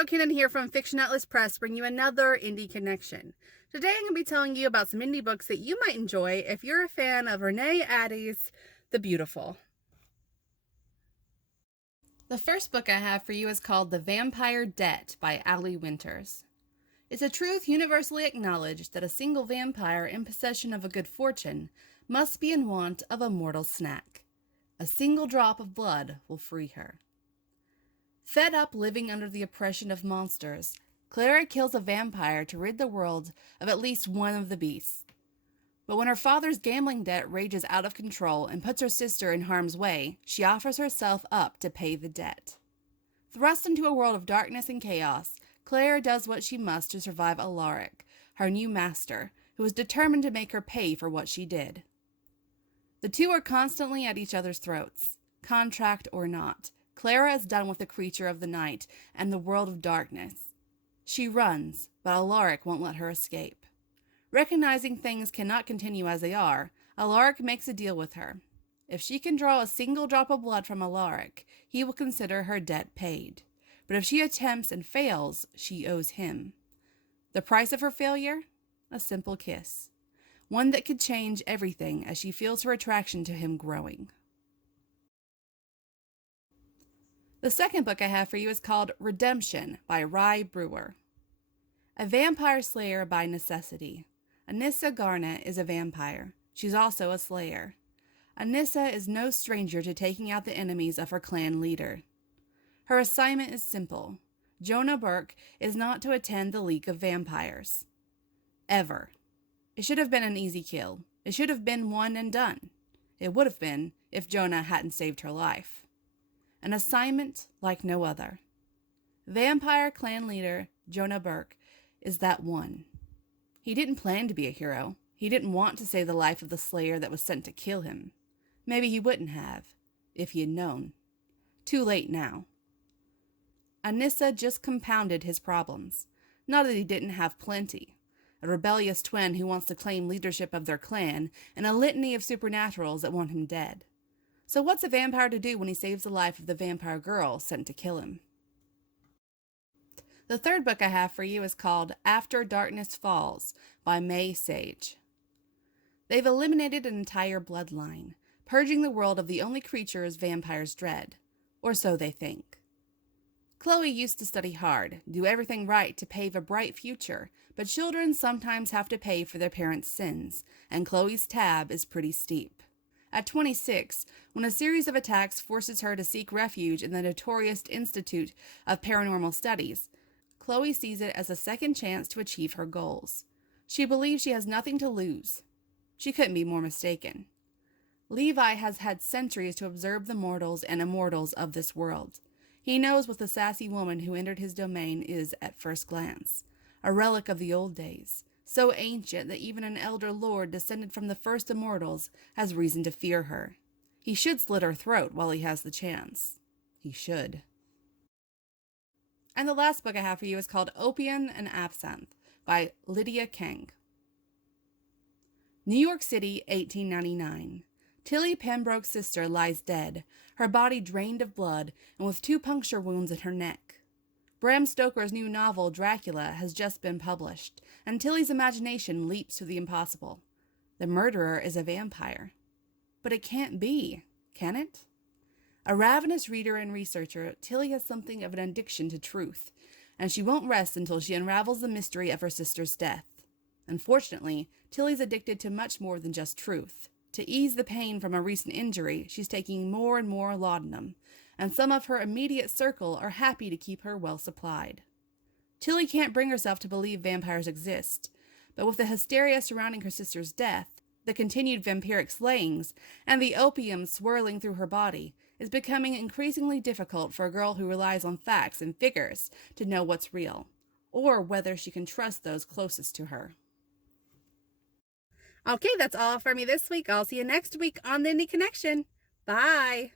O'Kinnon here from Fiction Atlas Press, bringing you another Indie Connection. Today I'm going to be telling you about some indie books that you might enjoy if you're a fan of Renee Addy's The Beautiful. The first book I have for you is called The Vampire Debt by Allie Winters. It's a truth universally acknowledged that a single vampire in possession of a good fortune must be in want of a mortal snack. A single drop of blood will free her. Fed up living under the oppression of monsters, Clara kills a vampire to rid the world of at least one of the beasts. But when her father's gambling debt rages out of control and puts her sister in harm's way, she offers herself up to pay the debt. Thrust into a world of darkness and chaos, Clara does what she must to survive Alaric, her new master, who is determined to make her pay for what she did. The two are constantly at each other's throats. Contract or not, Clara is done with the creature of the night and the world of darkness. She runs, but Alaric won't let her escape. Recognizing things cannot continue as they are, Alaric makes a deal with her. If she can draw a single drop of blood from Alaric, he will consider her debt paid. But if she attempts and fails, she owes him. The price of her failure? A simple kiss. One that could change everything as she feels her attraction to him growing. The second book I have for you is called Redemption by Rye Brewer. A vampire slayer by necessity. Anissa Garnett is a vampire. She's also a slayer. Anissa is no stranger to taking out the enemies of her clan leader. Her assignment is simple. Jonah Burke is not to attend the League of Vampires. Ever. It should have been an easy kill. It should have been one and done. It would have been if Jonah hadn't saved her life. An assignment like no other. Vampire clan leader Jonah Burke is that one. He didn't plan to be a hero. He didn't want to save the life of the slayer that was sent to kill him. Maybe he wouldn't have, if he had known. Too late now. Anissa just compounded his problems. Not that he didn't have plenty. A rebellious twin who wants to claim leadership of their clan, and a litany of supernaturals that want him dead. So what's a vampire to do when he saves the life of the vampire girl sent to kill him? The third book I have for you is called After Darkness Falls by May Sage. They've eliminated an entire bloodline, purging the world of the only creatures vampires dread, or so they think. Chloe used to study hard, do everything right to pave a bright future, but children sometimes have to pay for their parents' sins, and Chloe's tab is pretty steep. At 26, when a series of attacks forces her to seek refuge in the notorious Institute of Paranormal Studies, Chloe sees it as a second chance to achieve her goals. She believes she has nothing to lose. She couldn't be more mistaken. Levi has had centuries to observe the mortals and immortals of this world. He knows what the sassy woman who entered his domain is at first glance. A relic of the old days. So ancient that even an elder lord descended from the first immortals has reason to fear her. He should slit her throat while he has the chance. He should. And the last book I have for you is called Opian and Absinthe by Lydia Kang. New York City, 1899. Tilly Pembroke's sister lies dead, her body drained of blood and with 2 puncture wounds in her neck. Bram Stoker's new novel, Dracula, has just been published, and Tilly's imagination leaps to the impossible. The murderer is a vampire. But it can't be, can it? A ravenous reader and researcher, Tilly has something of an addiction to truth, and she won't rest until she unravels the mystery of her sister's death. Unfortunately, Tilly's addicted to much more than just truth. To ease the pain from a recent injury, she's taking more and more laudanum, and some of her immediate circle are happy to keep her well supplied. Tilly can't bring herself to believe vampires exist, but with the hysteria surrounding her sister's death, the continued vampiric slayings, and the opium swirling through her body, is becoming increasingly difficult for a girl who relies on facts and figures to know what's real, or whether she can trust those closest to her. Okay, that's all for me this week. I'll see you next week on the Indie Connection. Bye!